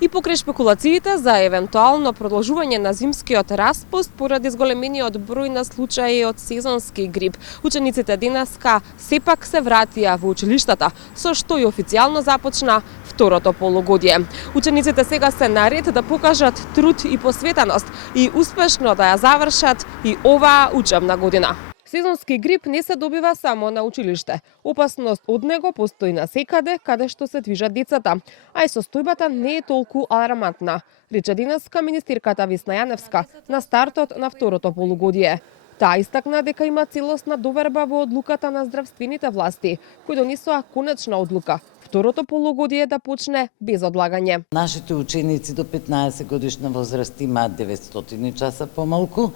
И покрај шпекулациите за евентуално продолжување на зимскиот распуст поради зголемениот број на случаи од сезонски грип, учениците денеска сепак се вратија во училиштата, со што и официјално започна второто полугодие. Учениците сега се на ред да покажат труд и посветеност и успешно да ја завршат и оваа учебна година. Сезонски грип не се добива само на училиште. Опасност од него постои насекаде каде што се движат децата, а и состојбата не е толку алармантна, рече денеска министерката Весна Јаневска на стартот на второто полугодие. Таа истакна дека има целосна доверба во одлуката на здравствените власти, кои донесоа конечна одлука второто полугодие да почне без одлагање. Нашите ученици до 15 годишна возраст имаат 900 часа помалку,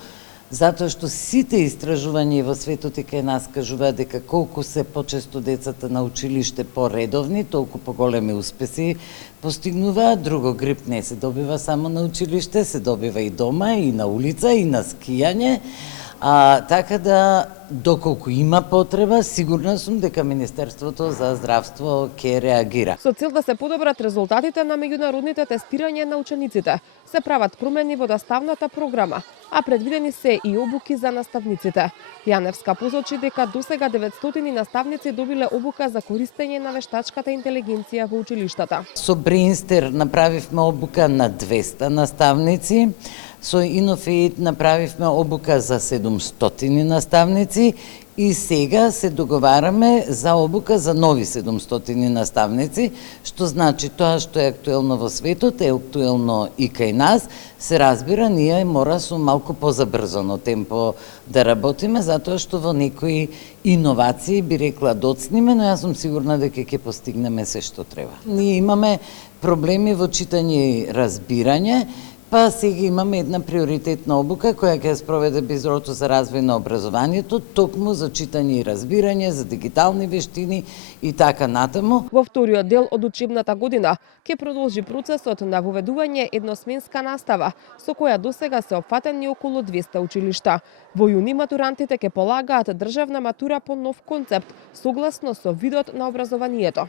затоа што сите истражувања во светот и кај нас кажуваат дека колку се почесто децата на училиште поредовни, толку поголеми успеси постигнуваат. Друго, грип не се добива само на училиште, се добива и дома, и на улица, и на скијање. Така да, доколку има потреба, сигурна сум дека Министерството за здравство ќе реагира. Со цел да се подобрат резултатите на меѓународните тестирања на учениците, се прават промени во наставната програма, а предвидени се и обуки за наставниците. Јаневска посочи дека досега 900 наставници добиле обука за користење на вештачката интелигенција во училиштата. Со Брейнстер направивме обука на 200 наставници, со Инофеид направивме обука за 700 наставници и сега се договараме за обука за нови 700 наставници, што значи тоа што е актуелно во светот, е актуелно и кај нас. Се разбира, ние мора со малку позабрзано темпо да работиме, затоа што во некои иновации би рекла доцниме, но јас сум сигурна дека ќе постигнеме се што треба. Ние имаме проблеми во читање и разбирање, па сега имаме една приоритетна обука која ќе спроведе Бюрото за развој на образованието, токму за читање и разбирање, за дигитални вештини и така натаму. Во вториот дел од учебната година ќе продолжи процесот на воведување едносменска настава, со која досега се опфатени околу 200 училишта. Во јуни матурантите ќе полагаат државна матура по нов концепт, согласно со видот на образованието.